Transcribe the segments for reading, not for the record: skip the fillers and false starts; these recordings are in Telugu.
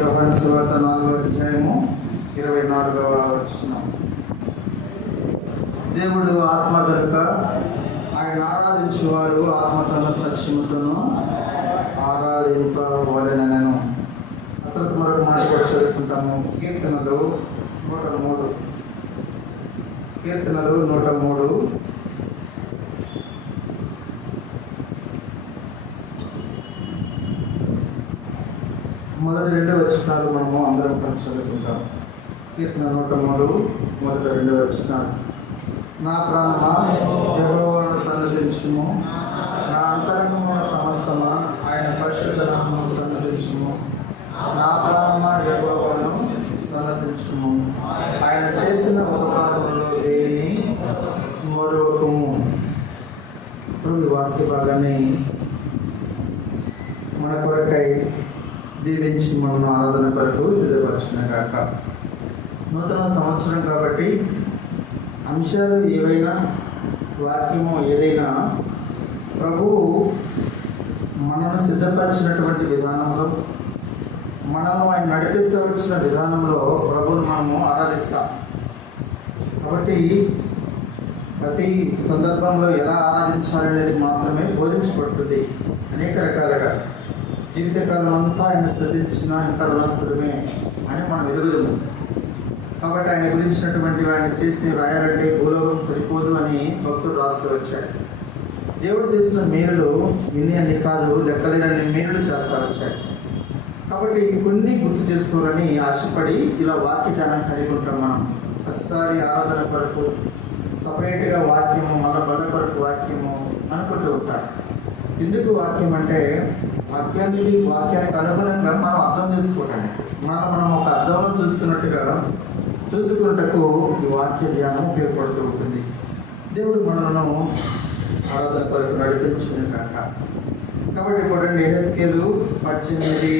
యోహాను సువార్త 4వ అధ్యాయము 24వ వచనం. దేవుడు ఆత్మ కనుక ఆయన ఆరాధించువారు ఆత్మతోనూ సత్యముతోనూ ఆరాధింపవలెనను. అక్కడ మరొక మాట కూడా చదువుకుంటాము. కీర్తనలు 103 మొదటి 2 వచనాలు మనము అందరం కలిసి చదువుకుంటాం. కీర్తన 103 మొదటి 2 వచనాలు. నా ప్రాణమా యెహోవాను సన్నతించుము, నా అంతరంగమున సమస్తమా ఆయన పరిశుద్ధ నామమును సన్నతించుము. నా ప్రాణమా యెహోవాను సన్నతించుము, ఆయన చేసిన ఉపకారములలో దేనిని మరొకము. ఇప్పుడు ఈ వాక్య భాగాన్ని మన కొరకై దీవించి మనం ఆరాధన కొరకు సిద్ధపరచిన కాక. నూతన సంవత్సరం కాబట్టి అంశాలు ఏవైనా వాక్యము ఏదైనా ప్రభువు మనను సిద్ధపరిచినటువంటి విధానంలో, మనము ఆయన నడిపిస్తూ వచ్చిన విధానంలో ప్రభువును మనము ఆరాధిస్తాం. కాబట్టి ప్రతి సందర్భంలో ఎలా ఆరాధించాలనేది మాత్రమే బోధించబడుతుంది. అనేక రకాలుగా జీవితకాలం అంతా ఆయన స్థుతించిన ఇంకా రుణస్థుడమే అని మనం ఎరుగుదము. కాబట్టి ఆయన గురించినటువంటి వాడిని చేసి రాయాలంటే భూలోకం సరిపోదు అని భక్తుడు రాస్తూ వచ్చాడు. దేవుడు చేసిన మేలులు ఇన్ని అన్ని కాదు, లెక్కలేనన్ని మేలులు చేస్తూ వచ్చాడు. కాబట్టి కొన్ని గుర్తు చేసుకోవాలని ఆశపడి ఇలా వాక్య ధ్యానం కలిగి ఉంటాం. మనం ప్రతిసారి ఆరాధన కొరకు సపరేట్గా వాక్యము, మన బల కొరకు వాక్యము అనుకుంటూ ఉంటాం. ఎందుకు వాక్యం అంటే వాక్యానికి అనుగుణంగా మనం అర్థం చేసుకోవటానికి, మనం ఒక అర్థంలో చూసుకున్నట్టుకు ఈ వాక్య ధ్యానం ఉపయోగపడుతూ ఉంటుంది. దేవుడు మనలను ఆరాధన కొరకు నడిపించిన కాక. కాబట్టి ఇప్పుడు యెహెజ్కేలు 18:31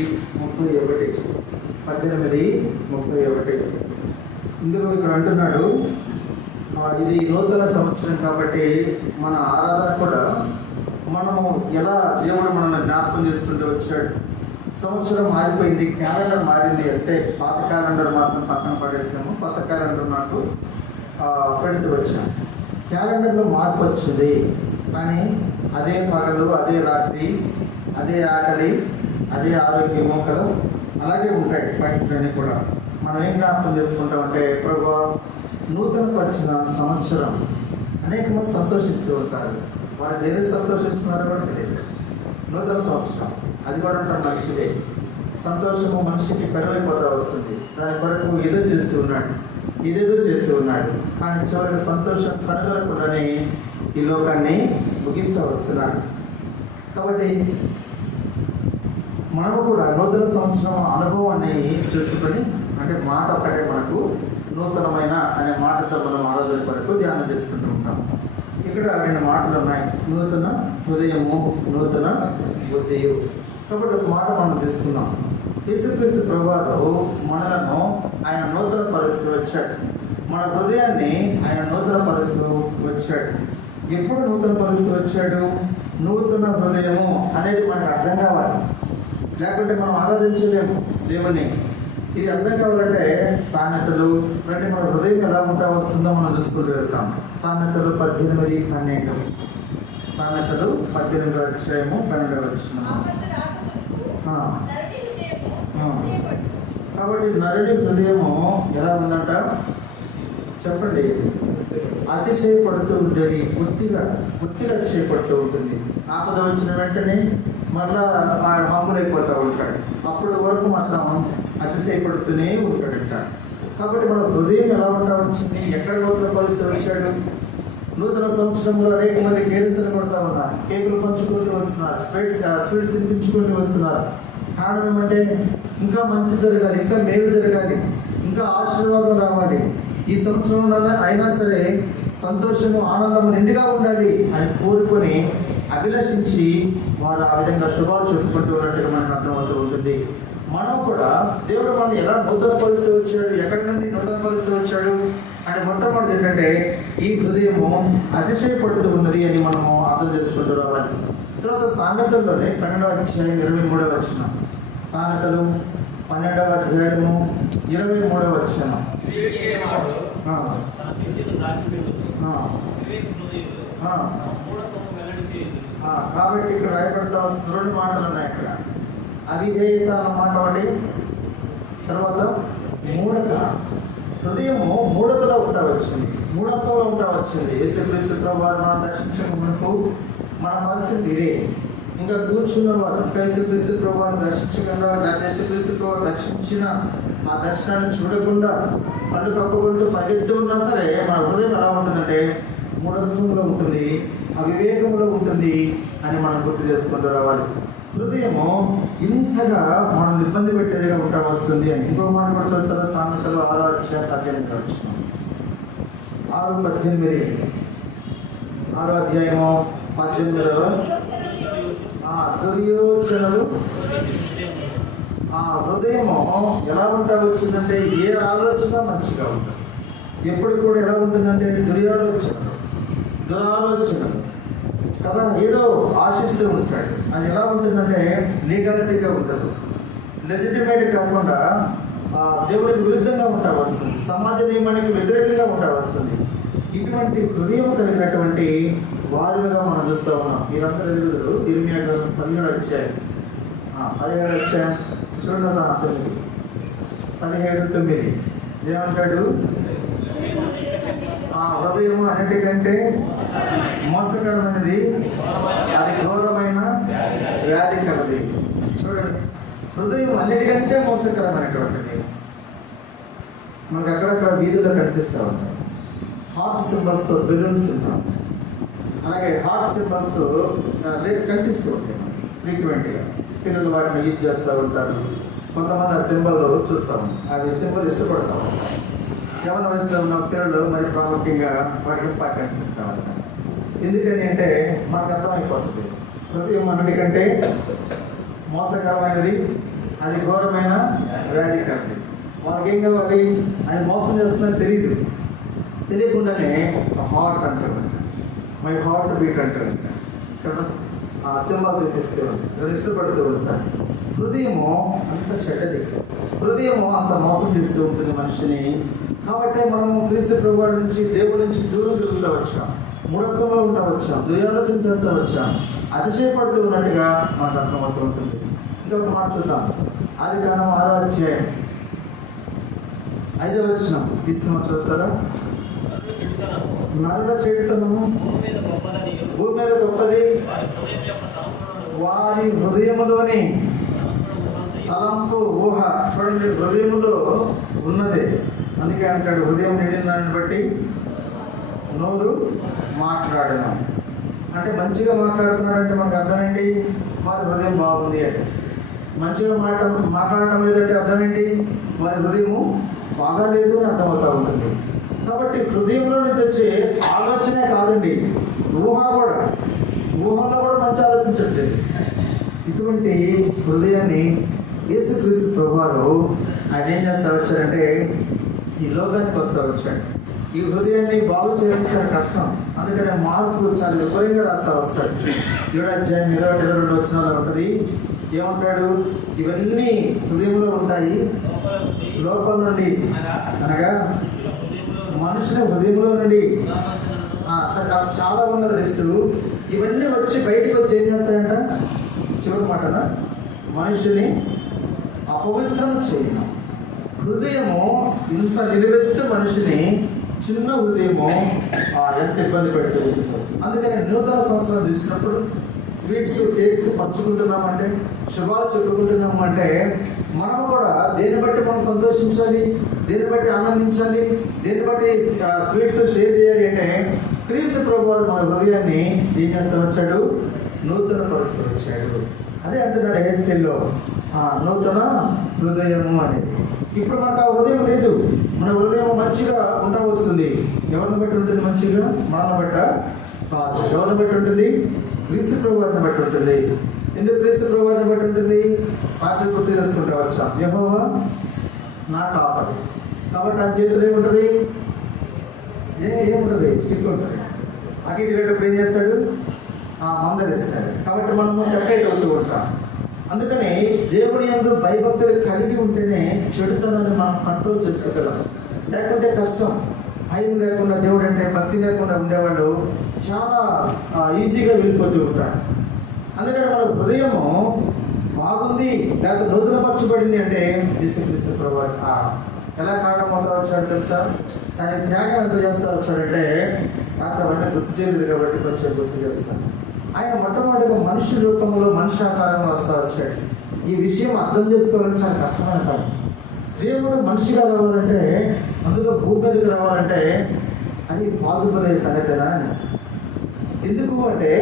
ఇందులో ఇక్కడ అంటున్నాడు, ఇది నూతన సంవత్సరం కాబట్టి మన ఆరాధన కూడా మనము ఎలా దేవుడు మనల్ని జ్ఞాపకం చేసుకుంటూ వచ్చాడు. సంవత్సరం మారిపోయింది, క్యాలెండర్ మారింది అంటే పాత క్యాలెండర్ మాత్రం పక్కన పడేసాము, కొత్త క్యాలెండర్ నాకు పెడుతూ వచ్చాము. క్యాలెండర్లో మార్పు వచ్చింది, కానీ అదే పగలు, అదే రాత్రి, అదే ఆకలి, అదే ఆరోగ్యము కదా, అలాగే ఉంటాయి పరిస్థితులన్నీ కూడా. మనం ఏం జ్ఞాపకం చేసుకుంటామంటే, ప్రభువా నూతనపరిచిన సంవత్సరం. అనేక మంది సంతోషిస్తూ ఉంటారు, వారు దేని సంతోషిస్తున్నారో కూడా తెలియదు. నూతన సంవత్సరం అది కూడా అంటారు మనిషిదే. సంతోషము మనిషికి కరువైపోతూ వస్తుంది. దాని కొరకు ఏదో చేస్తూ ఉన్నాడు, కానీ చివరికి సంతోషం కనుగొనకుండానే ఈ లోకాన్ని ముగిస్తూ వస్తున్నారు. కాబట్టి మనము కూడా నూతన సంవత్సరం అనుభవాన్ని చూసుకొని, అంటే మాట ఒకటే మనకు నూతనమైన అనే మాటతో మనం ఆరాధన కొరకు ధ్యానం చేసుకుంటూ ఉంటాం. ఇక్కడ 2 మాటలు ఉన్నాయి, నూతన హృదయము, నూతన బుద్ధియు. కాబట్టి ఒక మాట మనం తీసుకున్నాం. యేసుక్రీస్తు ప్రభువారు మనలను ఆయన నూతన పరిస్థితి వచ్చాడు, మన హృదయాన్ని ఆయన నూతన పరిస్థితి వచ్చాడు. ఎప్పుడు నూతన పరిస్థితి వచ్చాడు? నూతన హృదయము అనేది మనకు అర్థం కావాలి, లేకుంటే మనం ఆరాధించలేము దేవుని. ఇది అర్థం కావాలంటే సామెతలు అంటే మన హృదయం ఎలా ఉంటా వస్తుందో మనం చూసుకుంటూ వెళ్తాం. సామెతలు 18:12. సామెతలు 18వ అధ్యాయము 12వ వచనం. కాబట్టి నరుడి హృదయము ఎలా ఉందంట చెప్పండి? అతిశయపడుతూ ఉంటుంది, పుట్టిగా అతిశయపడుతూ ఉంటుంది. ఆపద వచ్చిన వెంటనే మళ్ళా హంగులైపోతూ ఉంటాడు. అప్పుడు వరకు మాత్రం అతిశయపడుతూనే ఉంటాడంట. కాబట్టి మన హృదయం ఎలా ఉంటా వచ్చింది? ఎక్కడ నూతన పరిస్థితి వచ్చాడు? నూతన సంవత్సరంలో అనేక మంది కేరింతలు కొడతా ఉన్నారు, కేకులు పంచుకుంటూ వస్తున్నారు, స్వీట్స్ తినిపించుకుంటూ వస్తున్నారు. కారణం ఏమంటే ఇంకా మంచి జరగాలి, ఇంకా మేలు జరగాలి, ఇంకా ఆశీర్వాదం రావాలి, ఈ సంవత్సరంలో అయినా సరే సంతోషము ఆనందము నిండుగా ఉండాలి అని కోరుకొని అభిలషించి వారు ఆ విధంగా శుభాలు చెప్పుకుంటూ ఉన్నట్టుగా మనకు అర్థమవుతూ ఉంటుంది. మనం కూడా దేవుడు మనం ఎలా నూతన పరిస్థితి వచ్చాడు, ఎక్కడి నుండి నూతన పరిస్థితి వచ్చాడు అంటే మొట్టమొదటి ఏంటంటే ఈ హృదయము అతిశయపడుతూ ఉన్నది అని మనము అర్థం చేసుకుంటూ రావాలి. తర్వాత సామెతల్లోనే 12వ అధ్యాయం 23వ వచనం. సామెతలు 12వ అధ్యాయము 23వ వచనం. కాబట్టి ఇక్కడ రాయబడతా వస్తుంది 2 మాటలు ఉన్నాయి ఇక్కడ. అవిధేయత అన్నమాట ఒకటి, తర్వాత మూఢత. హృదయము మూఢతలో ఉండవచ్చింది, మూఢత్వంలో ఉండవచ్చింది. యేసుక్రీస్తు ప్రభువారు మనం దర్శించక మునుపు మన పరిస్థితి ఇదే. ఇంకా కూర్చున్న వారు ఇంకా యేసుక్రీస్తు ప్రభువారు దర్శించకుండా, యేసుక్రీస్తు ప్రభువారు దర్శించిన ఆ దర్శనాన్ని చూడకుండా కళ్ళు కప్పుకుంటూ పరిగెత్తు ఉన్నా సరే మన హృదయం ఎలా ఉంటుందంటే మూఢత్వంలో ఉంటుంది, అవివేకంలో ఉంటుంది అని మనం గుర్తు చేసుకుంటూ రావాలి. హృదయము ఇంతగా మనం ఇబ్బంది పెట్టేదిగా ఉంటా వస్తుంది అని ఇంకో మాట కూడా చదువుతారు. సామెతలు 6వ అధ్యాయం 18వ వచనం. 6:18 6వ అధ్యాయము 18వ. దుర్యోచనలు హృదయము ఎలా ఉంటా వచ్చిందంటే ఏ ఆలోచన మంచిగా ఉంటుంది. ఎప్పుడు కూడా ఎలా ఉంటుందంటే దురాలోచన కదా, ఏదో ఆశిస్తూ ఉంటాడు. అది ఎలా ఉంటుందంటే లీగాలిటీగా ఉండదు, లెజిటిమేట్ కాకుండా దేవుడికి విరుద్ధంగా ఉంటా వస్తుంది, సమాజ నియమానికి వ్యతిరేకంగా ఉంటా వస్తుంది. ఇటువంటి హృదయం కలిగినటువంటి వారులుగా మనం చూస్తూ ఉన్నాం. మీరందరూ ఎదుగుదరు ఇర్మియా గ్రంథం 17వ అధ్యాయం 17వ అధ్యాయం చూడండి. 17:9 ఏమంటాడు? హృదయం అన్నిటికంటే మోసకరమైనది, అది ఘోరమైన వ్యాధి కలది. చూడండి, హృదయం అన్నిటికంటే మోసకరమైనటువంటిది. మనకు అక్కడక్కడ వీధుల్లో కనిపిస్తూ ఉంటాయి హార్ట్ సింబల్స్తో బెలూన్స్ ఉంటాం. అలాగే హార్ట్ సింబల్స్ కనిపిస్తూ ఉంటాయి ఫ్రీక్వెంట్గా. పిల్లలు వాటిని యూజ్ చేస్తూ ఉంటారు. కొంతమంది ఆ సింబల్ చూస్తాము, అవి సింబల్ ఇష్టపడతా ఉంటారు. యవన వయసులో ఉన్న పిల్లలు మరి ప్రాముఖ్యంగా వాటికి ఇంపార్టెన్స్ ఇస్తూ ఉంటారు. ఎందుకని అంటే మనకు అర్థమైపోతుంది హృదయం అన్నిటికంటే మోసకరమైనది, అది ఘోరమైన వ్యాధికరది. వాళ్ళకి ఏం కావాలి, అది మోసం చేస్తుందని తెలియదు, తెలియకుండానే హార్ట్ అంటారు, మై హార్ట్ బీట్ అంటారు కదా, ఆ సింబల్ చూపిస్తూ ఉంటారు, ఇష్టపడుతూ ఉంటారు. హృదయము అంత చెడ్డది, హృదయము అంత మోసం చేస్తూ ఉంటుంది మనిషిని. కాబట్టి మనము క్రీస్తు ప్రభువారి నుంచి, దేవుడి నుంచి దూరం తిరుగుతూ వచ్చాం, మూఢత్వంలో ఉంటా వచ్చాం, దుర్యాలోచన చేస్తూ వచ్చాం, అతిశయపడుతూ ఉన్నట్టుగా మనకు అర్థమవుతూ ఉంటుంది. ఇంకొక మాట చూద్దాం. ఆదికాండం 6వ అధ్యాయం 5వ వచనం తీసుకుని చదువుతారా? నరుల చెడుతనము భూమి మీద గొప్పది, వారి హృదయములోని తలంపు ఊహ. చూడండి, హృదయములో ఉన్నదే. అందుకే అంటాడు, హృదయం నిండిన దాన్ని బట్టి నోరు మాట్లాడను. అంటే మంచిగా మాట్లాడుతున్నాడంటే మనకు అర్థమేంటి? వారి హృదయం బాగుంది అంటే. మంచిగా మాట్లాడటం లేదంటే అర్థమేంటి? వారి హృదయము బాగాలేదు అని అర్థమవుతూ ఉంటుంది. కాబట్టి హృదయంలో నుంచి వచ్చే ఆలోచనే కాదండి, ఊహలో కూడా మంచి ఆలోచించట్లేదు. ఇటువంటి హృదయాన్ని యేసుక్రీస్తు ప్రభువారు ఆయన ఏం చేస్తా వచ్చారంటే ఈ లోకానికి వస్తూ వచ్చాడు. ఈ హృదయాన్ని బాగు చేయడం చాలా కష్టం, అందుకనే మార్పు చాలా విపరీతంగా రాస్తా వస్తాడు. 7వ అధ్యాయం 22 వచనాలు ఉంటుంది. ఏమంటాడు? ఇవన్నీ హృదయంలో ఉంటాయి, లోపల నుండి అనగా మనుషుని హృదయంలో నుండి చాలా ఉన్నది లిస్టు. ఇవన్నీ వచ్చి బయటకు వచ్చి ఏం చేస్తాయంట? చివరి మాటన మనుషుని అపవిత్రం చేయను. హృదయము ఇంత నిలువెత్తు మనిషిని, చిన్న హృదయము ఎంత ఇబ్బంది పెడుతూ ఉంటుంది. అందుకని నూతన సంవత్సరం చూసినప్పుడు స్వీట్స్, కేక్స్ పంచుకుంటున్నామంటే, శుభాలు చెప్పుకుంటున్నామంటే మనం కూడా దేన్ని బట్టి మనం సంతోషించాలి, దేన్ని బట్టి ఆనందించాలి, దేన్ని బట్టి స్వీట్స్ షేర్ చేయాలి అంటే క్రీస్తు ప్రభువారు మన హృదయాన్ని ఏం చేస్తూ వచ్చాడు? నూతన పరుస్తూ వచ్చాడు. అదే అంటున్నాడు హెస్కేల్లో నూతన హృదయము అనేది. ఇప్పుడు మనకు ఆ హృదయం లేదు, మన హృదయం మంచిగా ఉంటా వస్తుంది. ఎవరిని బట్టి ఉంటుంది? మంచిగా మనల్ని బట్ట కాదు. ఎవరిని బట్టి ఉంటుంది? క్రీస్తు ప్రభువారిని బట్టి ఉంటుంది. ఎందుకు క్రీస్తు ప్రభువారిని బట్టి ఉంటుంది? పాత్ర గుర్తు చేసుకుంటూ వచ్చాం, యెహోవా నా కాపరి. కాబట్టి ఆ చేతులు ఏముంటుంది? ఏముంటుంది? స్టిక్ ఉంటుంది. అటు వెళ్ళేటప్పుడు ఏం చేస్తాడు? మందరిస్తాడు. కాబట్టి మనము సెపరేట్ అవుతూ ఉంటాం. అందుకని దేవుని యందు భయభక్తులు కలిగి ఉంటేనే చెడుతనాన్ని మనం కంట్రోల్ చేసుకోగలం. లేకుంటే కష్టం. భయం లేకుండా, దేవుడు అంటే భక్తి లేకుండా ఉండేవాళ్ళు చాలా ఈజీగా వెళ్ళిపోతూ ఉంటారు. అందుకని మన హృదయము బాగుంది లేకపోతే నూతనపరచబడింది అంటే యేసుక్రీస్తు ప్రభువు ఎలా కారణం అవుతా వచ్చాడు తెలుసా? దాని త్యాగం ఎంత చేస్తా వచ్చాడంటే రాత్రి అవన్నీ గుర్తు చేయలేదు కాబట్టి కొంచెం గుర్తు చేస్తాను. ఆయన మొట్టమొదటిగా మనిషి రూపంలో, మనిషి ఆకారంలో వస్తా వచ్చాడు. ఈ విషయం అర్థం చేసుకోవాలంటే చాలా కష్టమైన పని. దేవుడు మనిషిగా రావాలంటే, అందులో భూమి మీదకి రావాలంటే అది పాసిబుల్ అయ్యే సంగతేనా అని. ఎందుకు అంటే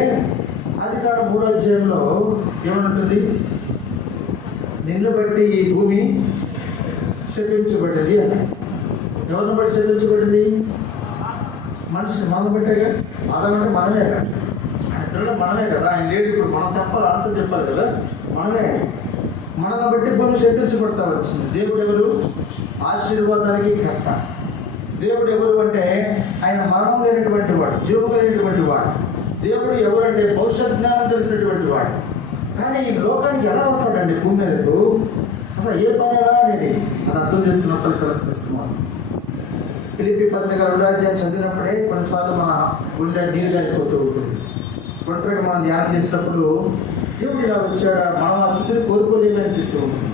ఆదికాండం 3వ అధ్యాయంలో ఏమనుంటుంది? నిన్ను బట్టి ఈ భూమి శపించబడింది అని. ఎవరిని బట్టి శపించబడింది? మనిషిని. మనం బట్టేగా. అదంటే మనమే కదా, ఆయన మనమే కదా. ఆయన లేడు. ఇప్పుడు మనం చెప్పాలి, ఆన్సర్ చెప్పాలి కదా. మనమే. మనల్ని బట్టి భూమి శపించబడతా వచ్చింది. దేవుడు ఎవరు? ఆశీర్వాదానికి కర్త. దేవుడు ఎవరు అంటే ఆయన మరణం లేనటువంటి వాడు, జీవం లేనటువంటి వాడు. దేవుడు ఎవరంటే భవిష్యత్ జ్ఞానం తెలిసినటువంటి వాడు. కానీ ఈ లోకానికి ఎలా వస్తాడండి భూమి మీదకు? అసలు ఏ పని ఎలా అనేది అది అర్థం చేసుకున్నప్పుడు చాలా కష్టమవుతుంది. ఫిలిప్పీ పత్రిక 2వ అధ్యాయం చదివినప్పుడే కొన్నిసార్లు మన గుండె నీరుగా అయిపోతూ ఉంటుంది. ఒంటరిగా మనం ధ్యానం చేసినప్పుడు దేవుడు ఇలా వచ్చాడా, మనం ఆ స్థితిని కోరుకోలేమని అనిపిస్తూ ఉంటుంది.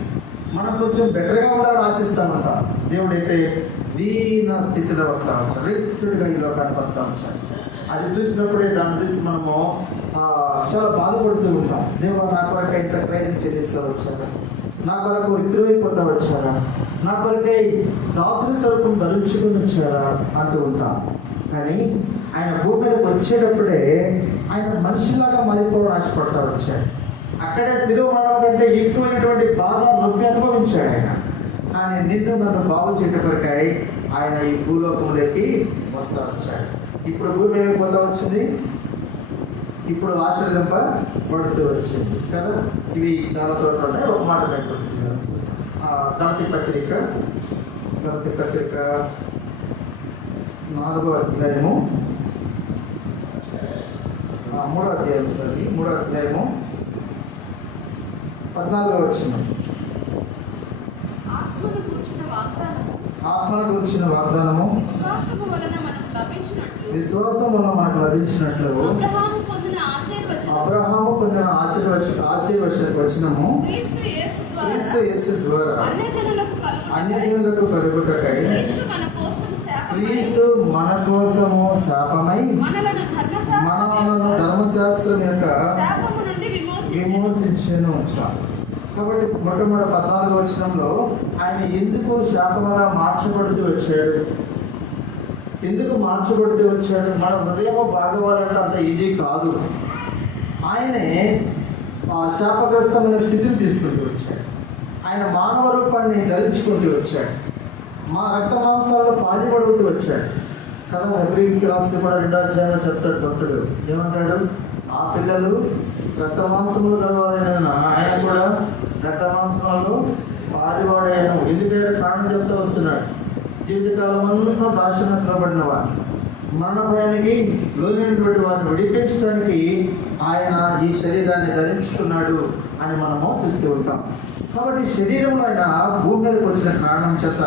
మనం కొంచెం బెటర్గా ఉండాలని ఆశిస్తామంట. దేవుడైతే దీన స్థితిలో వస్తా వచ్చాడు, రిక్తుడిగా ఈ లోకానికి వస్తా వచ్చాడు. అది చూసినప్పుడే దాన్ని చూసి మనము చాలా బాధపడుతూ ఉంటాం. దేవుడు నా కొరకై ఇంత ప్రయత్నం చెల్లిస్తూ వచ్చారా, నా కొరకు రిక్తుడైపోతా వచ్చారా, నా కొరకై దాసుని స్వరూపం ధరించుకుని వచ్చారా అంటూ ఉంటాం. కానీ ఆయన భూమి మీదకి వచ్చేటప్పుడే ఆయన మనిషిలాగా మారిపోవడం ఆశపడతా వచ్చాడు. అక్కడే శిలువ మరణం కంటే ఎక్కువైనటువంటి బాధ, నొప్పి అనుభవించాడు ఆయన. కానీ నిన్ను నన్ను బాగు చేయడం కొరకై ఆయన ఈ భూలోకంలోకి వస్తా వచ్చాడు. ఇప్పుడు భూమి ఏమైపోతా వచ్చింది? ఇప్పుడు ఆశీర్వదింపబడుతూ వచ్చింది కదా. ఇవి చాలా చోట్ల ఉన్నాయి. ఒక మాట గలతీ పత్రిక 4వ అధ్యాయము 3వ అధ్యాయం సార్ 3వ అధ్యాయము 14వ వచనం. ఆత్మను గురించిన వాగ్దానము విశ్వాసం వలన మనకు లభించినట్లు అబ్రహాము పొందిన ఆశీర్వచనము క్రీస్తు యేసు ద్వారా అన్యజనులకు కలుగుటకై క్రీస్తు మన కోసము శాపమై మనలను ధర్మశాస్త్రం యొక్క విమోచించెను. కాబట్టి మొట్టమొదటి 14వ వచనంలో ఆయన ఎందుకు శాపముగా మార్చబడుతూ వచ్చాడు, ఎందుకు మార్చబడుతూ వచ్చాడు? మన హృదయము బాగవాలంటే అంత ఈజీ కాదు. ఆయనే శాపగ్రస్తమైన స్థితిని తీసుకుంటూ వచ్చాడు. ఆయన మానవ రూపాన్ని ధరించుకుంటూ వచ్చాడు. మా రక్త మాంసాల్లో పాల్పడుతూ వచ్చాడు కదా. ఎబ్రీకి రాస్తే కూడా 2వ అధ్యాయంలో చెప్తాడు భక్తుడు. ఏమంటాడు? ఆ పిల్లలు రక్త మాంసములు గలవారైన ఆయన కూడా రక్త మాంసంలో పాలివాడైన. ఎందుకంటే కారణం చెప్తూ వస్తున్నాడు. జీవితకాలం అంతా దాశనపడిన వారు, మరణ భయానికి లోనైనటువంటి వారిని విడిపించడానికి ఆయన ఈ శరీరాన్ని ధరించుకున్నాడు అని మనము చూస్తూ ఉంటాం. కాబట్టి శరీరంలో ఆయన భూమి మీదకి వచ్చిన కారణం చేత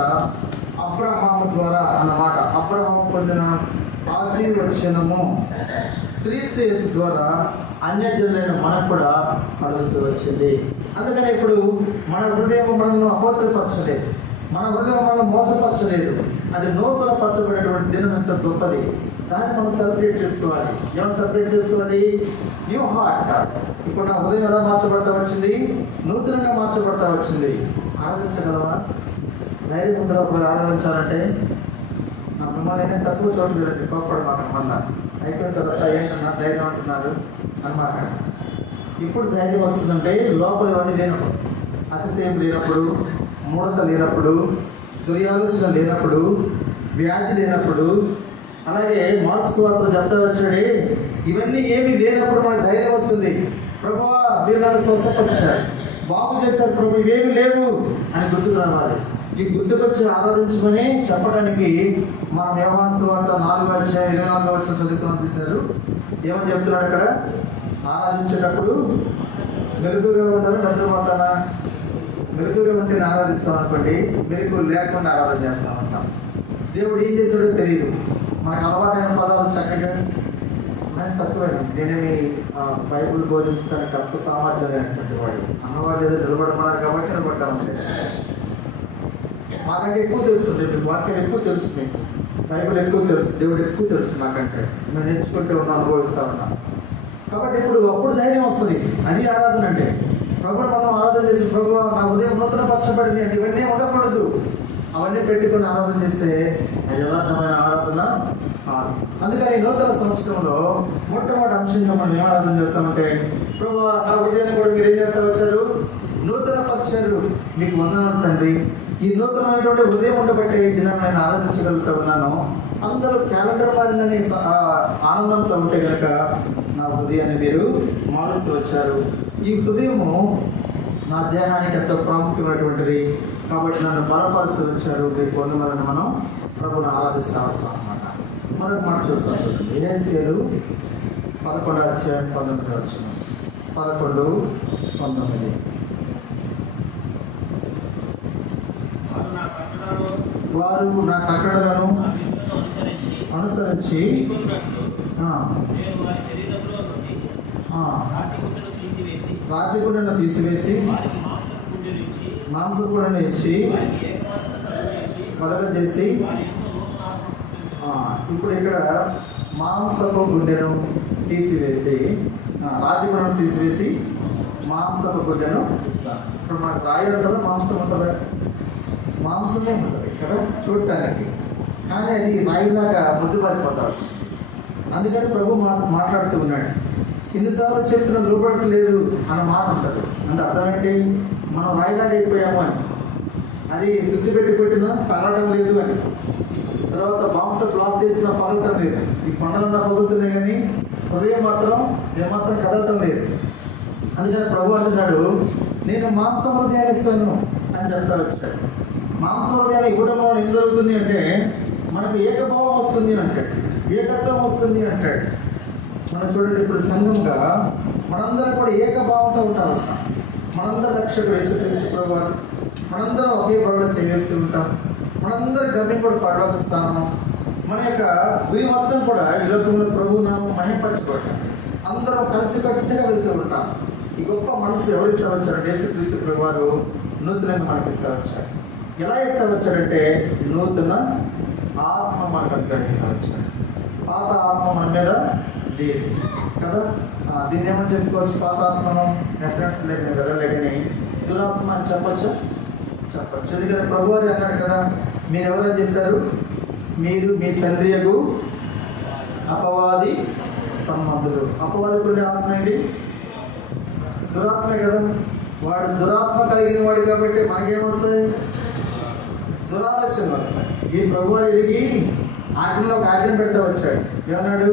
అబ్రహాము ద్వారా అన్నమాట. అబ్రహాము పొందిన ఆశీర్వచనము క్రీస్తు యేసు ద్వారా అన్యజనులైన మనకు కూడా కలుగుతూ వచ్చింది. అందుకని ఇప్పుడు మన హృదయం మనల్ని అపోతపరచలేదు, మన హృదయం మనం మోసపరచలేదు. అది నూతన పరచబడేటువంటి దినం ఎంత గొప్పది. దాన్ని మనం సెలబ్రేట్ చేసుకోవాలి. ఏమైనా సెలబ్రేట్ చేసుకోవాలి? New heart. ఇప్పుడు నా హృదయం ఎలా మార్చబడతా వచ్చింది? నూతనంగా మార్చబడతా వచ్చింది. ఆరాధించగలవా? ధైర్యం ఉందా? ఒకవేళ ఆరాధించాలంటే నా మిమ్మల్ని నేను తక్కువ చోటు లేదండి, కోప్పడమాట. మళ్ళా అయిపోయిన తర్వాత ఏంటన్నా ధైర్యం అంటున్నారు అన్నమాట. ఇప్పుడు ధైర్యం వస్తుందంటే లోపల ఇవన్నీ లేనప్పుడు, అతిశయం లేనప్పుడు, మూఢత లేనప్పుడు, దుర్యాలోచన లేనప్పుడు, వ్యాధి లేనప్పుడు, అలాగే మార్క్స్ వార్తలు చెప్తా వచ్చాడే ఇవన్నీ ఏమీ లేనప్పుడు మనకు ధైర్యం వస్తుంది. ప్రభువా మీరు నన్ను స్వస్థపరిచారు, బాగు చేశారు ప్రభు, ఇవేమీ లేవు అని గుర్తుకు రావాలి. ఈ గుర్తుకొచ్చి ఆరాధించమని చెప్పడానికి మనం యోహాను సువార్త 4వ అధ్యాయం 24వ వచనం చదువుతున్నాం. చూశారు ఏమని చెప్తున్నాడు అక్కడ? ఆరాధించేటప్పుడు మెరుగుగా ఉండదు, నిద్రపోతానా? మెరుగుగా ఉంటే నేను ఆరాధిస్తాం అనుకోండి, మెరుగు లేకుండా ఆరాధన చేస్తాం అంటాం. దేవుడు ఏం చేసాడో తెలియదు. మనకు అలవాటైన పదాలు చక్కగా తక్కువైన నేనేమి బైబుల్ బోధించడానికి అంత సామర్థ్యం లేనటువంటి వాడు. అన్నవాళ్ళు ఏదో నిలబడమన్నారు కాబట్టి నిలబడ్డామంటే మాకంటే ఎక్కువ తెలుసు. మీకు వాక్యం ఎక్కువ తెలుసు, మీకు బైబిల్ ఎక్కువ తెలుసు, దేవుడు ఎక్కువ తెలుసు నాకంటే. మేము నేర్చుకుంటే ఉన్నాం, అనుభవిస్తూ ఉన్నాం. కాబట్టి అప్పుడు ధైర్యం వస్తుంది. అది ఆరాధన అంటే. ప్రభుని మనం ఆరాధన చేసి, ప్రభు నా ఉదయం నూతన పరచబడింది అంటే ఇవన్నీ ఉండకూడదు. అవన్నీ పెట్టుకుని ఆరాధన చేస్తే అది యథార్థమైన ఆరాధన కాదు. అందుకని నూతన సంవత్సరంలో మొట్టమొదటి అంశంగా మనం ఏం ఆరాధన చేస్తామంటే, ప్రభు నా ఉదయాన్ని కూడా మీరు ఏం చేస్తా వచ్చారు? నూతన పరిచారు. మీకు వందనాలు తండ్రి, ఈ నూతనమైనటువంటి ఉదయం ఉండబట్టే ఈ దినాన్ని నేను ఆరాధించగలుగుతా ఉన్నాను. అందరూ క్యాలెండర్ మారిందని ఆనందంతో ఉంటే కనుక నా హృదయాన్ని మీరు మారుస్తూ వచ్చారు. ఈ హృదయము నా దేహానికి ఎంతో ప్రాముఖ్యమైనటువంటిది కాబట్టి నన్ను బలపరుస్తూ వచ్చారు. మీకు వందనాలను మనం ప్రభువును ఆరాధిస్తూ వస్తాం అన్నమాట. మరొక మాట చూస్తాం చూడండి. యెహెజ్కేలు 11:19 11:19 వారు నా కట్టడలను అనుసరించి రాతి గుండెను తీసివేసి మాంస గుండెను ఇచ్చి కలగజేసి, ఇప్పుడు ఇక్కడ మాంసపు గుండెను తీసివేసి, రాతి గుండెను తీసివేసి మాంసపు గుండెను ఇస్తాను. ఇప్పుడు మనకు రాయి ఉంటుందా, మాంసం ఉంటుందా? మాంసమే ఉంటుంది కదా చూడటానికి, కానీ అది రాయిలాగా ముద్దుబారిపోతాడు. అందుకని ప్రభు మాట్లాడుతూ ఉన్నాడు. ఇన్నిసార్లు చెప్పిన లోబడట్లేదు అన్న మాట ఉంటుంది. అంటే అర్థం ఏంటి? మనం రాయిలాగా అయిపోయాము అని. అది శుద్ధి పెట్టి కొట్టినా పగలడం లేదు అని. తర్వాత బాంబుతో బ్లాక్ చేసినా పగలటం లేదు. ఈ కొండలన్నా పగులుతున్నాయి కానీ హృదయం మాత్రం ఏమాత్రం కదలటం లేదు. అందుకని ప్రభు అంటున్నాడు, నేను మాంసం హృదయాన్ని ఇస్తాను అని చెప్తా వచ్చాడు. మాంసం హృదయాన్ని ఇవ్వడం వల్ల ఏం జరుగుతుంది అంటే, మనకు ఏకభావం వస్తుంది అని అంటాడు, ఏకత్వం వస్తుంది అని అంటాడు. మనం చూడండి, ఇప్పుడు సంఘంగా మనందరం కూడా ఏకభావంతో ఉంటాం. వస్తాం మనందరం రక్షకుడు యేసుక్రీస్తు ప్రభువారు, మనందరం ఒకే బడిలో చేస్తూ ఉంటాం. మనందరి గమ్యం కూడా పరలోకిస్తాము. మన యొక్క గురి మొత్తం కూడా ఈ లోకంలో ప్రభు నామం మహిమపరచబడతాం. అందరం కలిసికట్టుగా వెళ్తూ ఉంటాం. ఈ గొప్ప మనసు ఎవరు ఇస్తా వచ్చారు? యేసుక్రీస్తు ప్రభువారు నూతనంగా మనకి ఇస్తా వచ్చారు. ఎలా ఇస్తా వచ్చారంటే, నూతన ఆత్మ మనకు అనుగ్రహిస్తా వచ్చారు. పాత ఆత్మ మన మీద లేదు కదా. దీన్ని ఏమని చెప్పుకోవచ్చు? పాత ఆత్మను రెఫరెన్స్ లేకని వెళ్ళలేకని దురాత్మ అని చెప్పచ్చు. ఎందుకంటే ప్రభువారు అన్నాడు కదా, మీరు ఎవరని చెప్పారు? మీరు మీ తండ్రియకు అపవాది సంబంధులు. అపవాది కూడా ఆత్మ ఏంటి? దురాత్మే కదా. వాడు దురాత్మ కలిగిన వాడు కాబట్టి మనకేమొస్తాయి? దురాలోచనలు వస్తాయి. ఈ ప్రభువారు ఎరిగి ఆజ్ఞలో ఒక ఆజ్ఞ పెడతా వచ్చాడు. ఏమన్నాడు?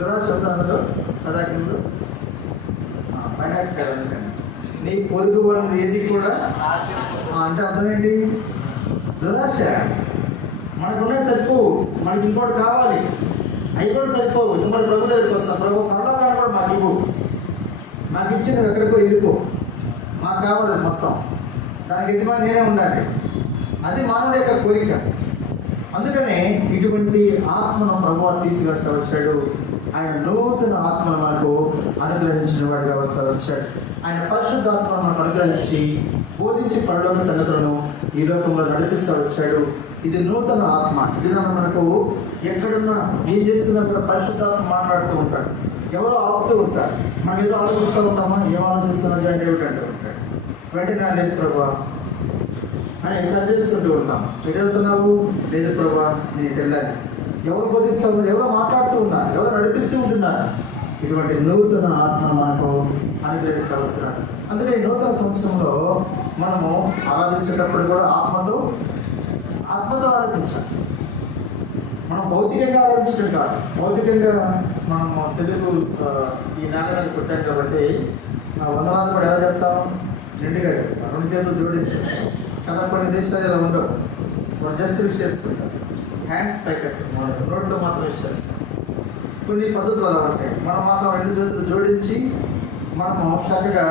దురాశ అందులో పదాజ్ఞలు పైన నీ పొరుగు వాళ్ళది ఏది కూడా అంటే అర్థం ఏంటి? దురాశ. మనకున్నాయి సరిపోవు, మనకి ఇంకోటి కావాలి, అవి కూడా సరిపోవు. ఇంకోటి ప్రభు దగ్గరికి వస్తాం, ప్రభు పరలోకాన్ని కూడా మాకు ఇవ్వు, నాకు ఇచ్చి నువ్వు ఎక్కడికో వెళ్ళిపో, మాకు కావాలి మొత్తం, దానికి యజమాని నేనే ఉండాలి. అది మానవుడి యొక్క కోరిక. అందుకనే ఇటువంటి ఆత్మను ప్రభువు తీసుకొస్తా వచ్చాడు. ఆయన నూతన ఆత్మను మనకు అనుగ్రహించిన వాడిగా వస్తా వచ్చాడు. ఆయన పరిశుద్ధాత్మను మనకు అనుగ్రహించి బోధించి పరలోక సంగతులను ఈ లోకంలో నడిపిస్తూ వచ్చాడు. ఇది నూతన ఆత్మ. ఇది మనకు ఎక్కడున్నా ఏం చేస్తున్నా కూడా పరిశుద్ధాత్మ మాట్లాడుతూ ఉంటాడు. ఎవరో ఆపుతూ ఉంటారు. మనం ఏదో ఆలోచిస్తూ ఉంటామా? ఏం ఆలోచిస్తున్నా జాయింట్ ఏమిటంటూ ఉంటాడు. వెంటనే లేదు ప్రభా అని ఎక్సైజ్ చేసుకుంటూ ఉంటాం. ఎటు వెళ్తున్నావు? లేదు ప్రభా నేను ఇటు వెళ్ళాలి. ఎవరు బోధిస్తూ ఉన్నారు? ఎవరో మాట్లాడుతూ ఉన్నారు, ఎవరు నడిపిస్తూ ఉంటున్నారు. ఇటువంటి నూతన ఆత్మ మనకు అనుగ్రహిస్తూ వస్తున్నాడు. అందుకే ఈ నూతన సంవత్సరంలో మనము ఆరాధించేటప్పుడు కూడా ఆత్మతో ఆరాధించాలి. మనం భౌతికంగా ఆరాధించడం కాదు. భౌతికంగా మనము తెలుగు ఈ నాన్న పుట్టాం కాబట్టి వందనాలు కూడా ఎలా చెప్తాము? నిండుగా రెండు చేతులు జోడించు కదా. కొన్ని దేశాలు ఇలా ఉండవు, మనం జస్ట్ విష్ చేసుకుంటాం, హ్యాండ్స్ పైకి రోడ్లో మాత్రం విష్ చేస్తాం. కొన్ని పద్ధతులు అలా ఉంటాయి. మనం మాత్రం రెండు చేతులు జోడించి మనము చక్కగా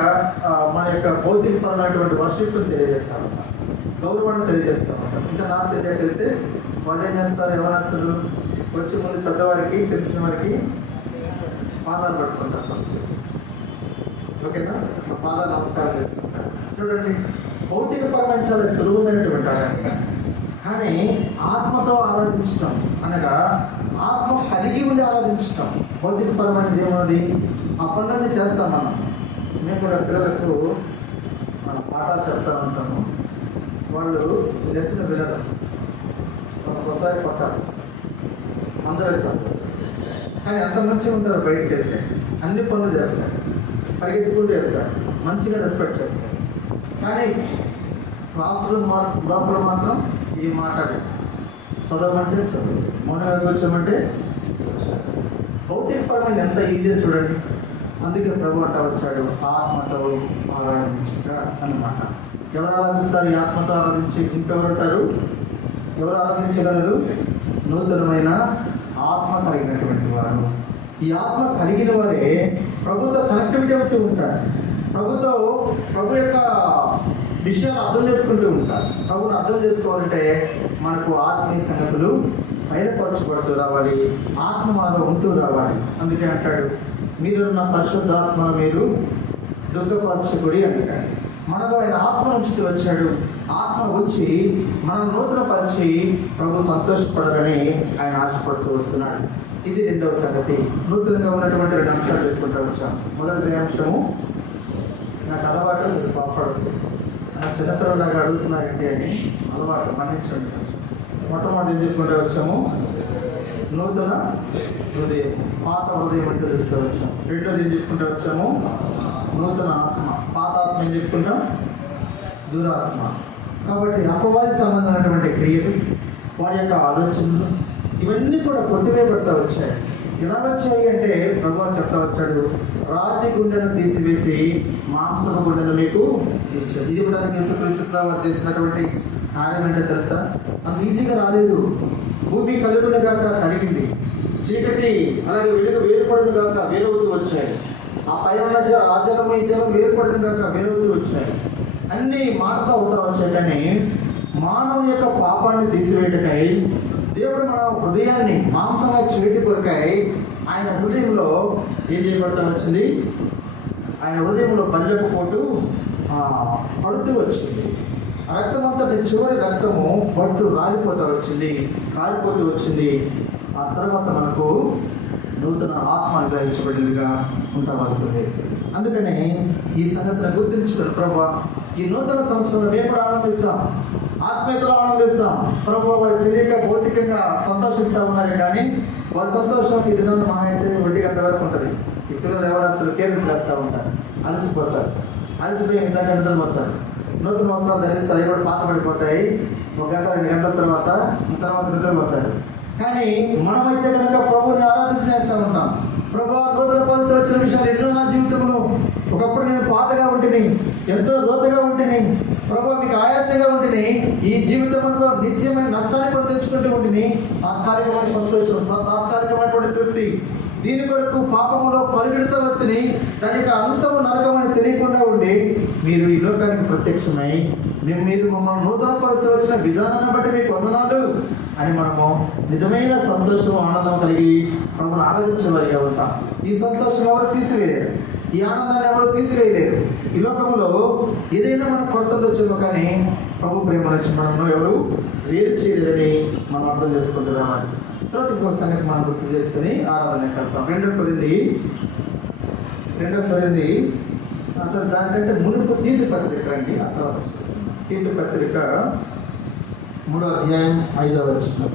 మన యొక్క భౌతికపరమైనటువంటి వర్షిప్ను తెలియజేస్తూ ఉంటాం, గౌరవాన్ని తెలియజేస్తూ ఉంటాం. ఇంకా నార్త్ ఇండియాకి వెళ్తే వాళ్ళు ఏం చేస్తారు, యవనస్తులు వచ్చే ముందు పెద్దవారికి తెలిసిన వారికి పాదాలు పట్టుకుంటారు ఫస్ట్. ఓకేనా, పాదాలు నమస్కారం చేసుకుంటారు. చూడండి, భౌతికపరమైన చాలా సులువుమైనటువంటి ఆరాధన, కానీ ఆత్మతో ఆరాధించటం అనగా ఆత్మ కలిగి ఉండి ఆరాధించటం. భౌతికపరమైనది ఏమన్నది ఆ పనులన్నీ చేస్తాం మనం. మేము కూడా పిల్లలకు మన పాఠాలు చెప్తా ఉంటాము, వాళ్ళు లెసన్ వినరు, ఒకసారి పట్టాలు చేస్తారు, అందరూ చదివిస్తారు. కానీ అంత మంచిగా ఉంటారు, బయటకు వెళ్తే అన్ని పనులు చేస్తారు, పరిగెత్తుకుంటూ వెళ్తారు, మంచిగా రెస్పెక్ట్ చేస్తారు. కానీ క్లాసులు లోపల మాత్రం ఈ మాట చదవమంటే చదువు, మౌనంగా కూర్చోమంటే భౌతికపరమైన ఎంత ఈజీగా చూడండి. అందుకే ప్రభు అంట వచ్చాడు, ఆత్మతో ఆరాధించుట అన్నమాట. ఎవరు ఆరాధిస్తారు? ఈ ఆత్మతో ఆరాధించి ఇంకెవరు ఉంటారు? ఎవరు ఆరాధించగలరు? నూతనమైన ఆత్మ కలిగినటువంటి వారు. ఈ ఆత్మ కలిగిన వారే ప్రభుతో కనెక్టివిటీ అవుతూ ఉంటారు, ప్రభు యొక్క విషయాలు అర్థం చేసుకుంటూ ఉంటారు. ప్రభుని అర్థం చేసుకోవాలంటే మనకు ఆత్మీయ సంగతులు బయలుపరచబడుతూ రావాలి, ఆత్మ మనలో ఉంటూ రావాలి. అందుకే అంటాడు, మీరున్న పరిశుద్ధాత్మ మీరు దుఃఖపరచకుడి అంటాడు. మనలో ఆయన ఆత్మ ఉంచుతూ వచ్చాడు. ఆత్మ వచ్చి మనం నూతనపరిచి ప్రభు సంతోషపడాలని ఆయన ఆశపడుతూ వస్తున్నాడు. ఇది రెండవ సంగతి. నూతనంగా ఉన్నటువంటి 2 అంశాలు చెప్పుకుంటూ వచ్చాం. మొదటిది అంశము, నాకు అలవాటు మీరు పాపడద్దు, నా చిన్నపిల్లలాగా అడుగుతున్నారండి అని అలవాటు మన్నించండి. మొట్టమొదటి ఏం చెప్పుకుంటూ వచ్చాము, నూతన హృదయం, పాత హృదయం అంటూ చూస్తూ వచ్చాం. రెండోది ఏం చెప్పుకుంటూ వచ్చాము, నూతన ఆత్మ. పాత ఆత్మ ఏం చెప్పుకుంటాం, దురాత్మ. కాబట్టి అపవాది సంబంధమైనటువంటి క్రియలు, వాడి యొక్క ఆలోచనలు ఇవన్నీ కూడా కొట్టివేయబడతా వచ్చాయి. ఎలా వచ్చాయి అంటే ప్రభువా చెప్తా వచ్చాడు, రాతి గుండెను తీసివేసి మాంసపు గుండెను మీకు ఇచ్చాడు. ఇది కూడా యేసుక్రీస్తు ప్రభువు చేసినటువంటి కార్యం అంటే తెలుసా? అంత ఈజీగా రాలేదు. భూమి కలుగును కాక కలిగింది, చీకటి అలాగే వెలుగు వేరుపడను కాక వేరవుతూ వచ్చాయి. ఆ పైన ఆ జలము ఈ జలం వేరుపడను కాక వేరవుతూ వచ్చాయి. అన్ని మాటతో అవుతా వచ్చాయి. కానీ మానవుని యొక్క పాపాన్ని తీసివేయటకై దేవుడు మన హృదయాన్ని మాంసంగా చేయటి కొరకై ఆయన హృదయంలో ఏం చేయబడతా వచ్చింది, ఆయన హృదయంలో బల్లెపు పోటు పడుతూ వచ్చింది. రక్తం అంతా చివరి రక్తము పట్టు కాలిపోతూ వచ్చింది. ఆ తర్వాత మనకు నూతన ఆత్మ అనుగ్రహించబడిందిగా ఉంటా వస్తుంది. అందుకని ఈ సంగతిని గుర్తించుకుని ప్రభా, ఈ నూతన సంవత్సరంలో మేము కూడా ఆనందిస్తాం, ఆత్మీయతలో ఆనందిస్తాం. ప్రభు వారు తెలియక భౌతికంగా సంతోషిస్తూ ఉన్నారు, కానీ వారి సంతోషం ఈ దినాన్ని మహా అయితే 1 గంట వరకు ఉంటుంది. ఈ పిల్లలు ఎవరు అసలు కేరింగ్ చేస్తూ ఉంటారు, అలసిపోతారు, అలసిపోయి నిజంగా నిద్రపోతారు. నూతన వస్త్రాలు ధరిస్తారు, ఇవి కూడా పాత పడిపోతాయి. 1 గంట 2 గంటల తర్వాత నిద్రపోతారు. కానీ మనమైతే కనుక ప్రభువుని ఆరాధన చేస్తూ ఉంటాం. ప్రభు నూతన పరిస్థితి వచ్చిన విషయాలు ఎన్నో నా జీవితంలో, ఒకప్పుడు నేను పాతగా ఉంటిని, ఎంతో లోతుగా ఉంటిని, ప్రభు మీకు ఆయాసంగా ఉంటిని, ఈ జీవితంలో నిత్యమైన నష్టాన్ని కూడా తెచ్చుకుంటూ ఉంటిని. తాత్కాలికమైన సంతోషం, తాత్కాలికమైనటువంటి తృప్తి, దీని కొరకు పాపములో పరిగెడుతూ వస్తుంది. దానికి అంతము నరకమని తెలియకుండా ఉండి మీరు ఈ లోకానికి ప్రత్యక్షమై మీరు మమ్మల్ని నూతన పరిస్థితి వచ్చిన విధానాన్ని బట్టి మీకు వందనాలు అని మనము నిజమైన సంతోషం, ఆనందం కలిగి ప్రభుని ఆరాధించేవారిగా ఉంటాం. ఈ సంతోషం ఎవరు తీసివేయలేరు, ఈ ఆనందాన్ని ఎవరు తీసివేయలేరు. ఈ లోకంలో ఏదైనా మన కొరతలు వచ్చేమో, కానీ ప్రభు ప్రేమ వచ్చి మనను ఎవరు వేరు చేయలేరని మనం అర్థం చేసుకుంటూ రావాలి. తర్వాత ఇంకొక సంగతి మనం గుర్తు చేసుకుని ఆరాధన కడతాం. 2 కొరింథీ అసలు దానికంటే మునుపు తీతు పత్రిక అండి. ఆ తర్వాత తీతు పత్రిక 3వ అధ్యాయం 5వ వచనం.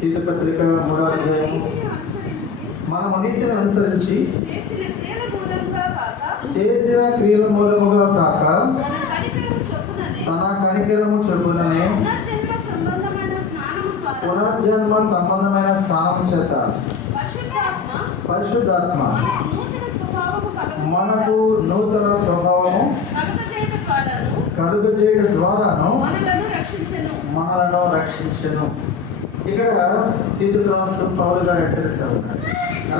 తీతు పత్రిక 3వ అధ్యాయం, మనము నీతిని అనుసరించి చేసిన క్రియల మూలముగా కాక తన కనికరము చొప్పుననే పునర్జన్మ సంబంధమైన స్నానం చేత పరిశుద్ధాత్మ మనకు నూతన స్వభావము కలుగజేయడం ద్వారాను మనలను రక్షించెను. ఇక్కడ తీతు రాస్తూ పౌలు గారు హెచ్చరిస్తూ ఉంటారు,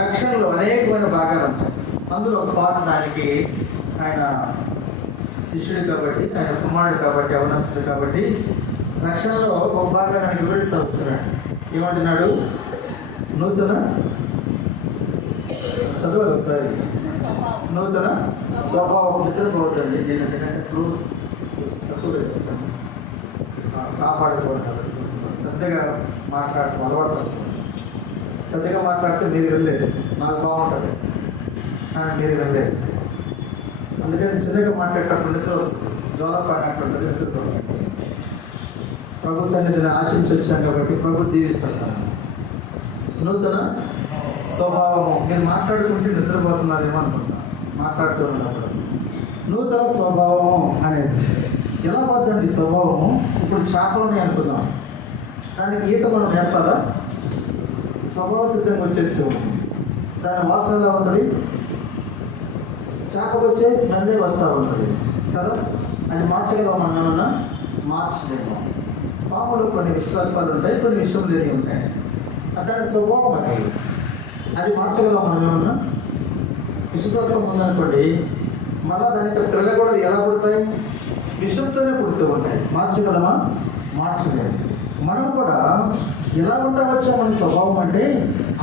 రక్షణలో అనేకమైన భాగాలు ఉంటాయి. అందులో ఒక పార్ట్ ఆయనకి, ఆయన శిష్యుడు కాబట్టి, ఆయన కుమారుడు కాబట్టి, అవనస్తుడు కాబట్టి రక్షణలో ఒక భాగంగా ఆయన వివరిస్తూ వస్తున్నాడు. ఏమంటున్నాడు? నూతన చదవాలి ఒకసారి. నూతన స్వభావం నిద్రపోవద్దండి. నేను ఎందుకంటే తక్కువ కాపాడుకోవాలి. పెద్దగా మాట్లాడటం అలవాటు. పెద్దగా మాట్లాడితే మీరు వెళ్ళలేదు, నాకు బాగుంటుంది కానీ మీరు వెళ్ళలేదు. అందుకని చిన్నగా మాట్లాడేటప్పుడు నిద్ర వస్తుంది, జ్వరం పడినట్టుంటుంది, నిద్రతో. ప్రభు సన్నిధిని ఆశించి వచ్చాం కాబట్టి ప్రభు దీవిస్తాను. నూతన స్వభావము. మీరు మాట్లాడుకుంటే నిద్రపోతున్నారేమో అనుకుంటా, మాట్లాడుతూ ఉన్నప్పుడు. నూతన స్వభావము అనేది ఎలా పోద్దండి స్వభావము? ఇప్పుడు చేపలని అనుకుందాం, దానికి ఈత మనం నేర్పాలా? స్వభావ సిద్ధంగా వచ్చేస్తూ దాని వాసన ఎలా ఉంటుంది? చేపకు వచ్చే స్మెల్లే వస్తూ ఉంటుంది కదా. అది మార్చగలవా? మనం ఏమన్నా మార్చలేము. పాములు కొన్ని విషసర్పాలు ఉంటాయి, కొన్ని విషయం లేని ఉంటాయి. దాని స్వభావం అనేది అది మార్చగలవా? మనం ఏమన్నా విషసర్పం ఉందనుకోండి, మళ్ళీ దాని యొక్క పిల్లలు కూడా ఎలా పుడతాయి? విషంతోనే పుడుతూ ఉంటాయి. మార్చగలమా? మార్చలేదు. మనం కూడా ఎలా ఉంటా వచ్చా మన స్వభావం అంటే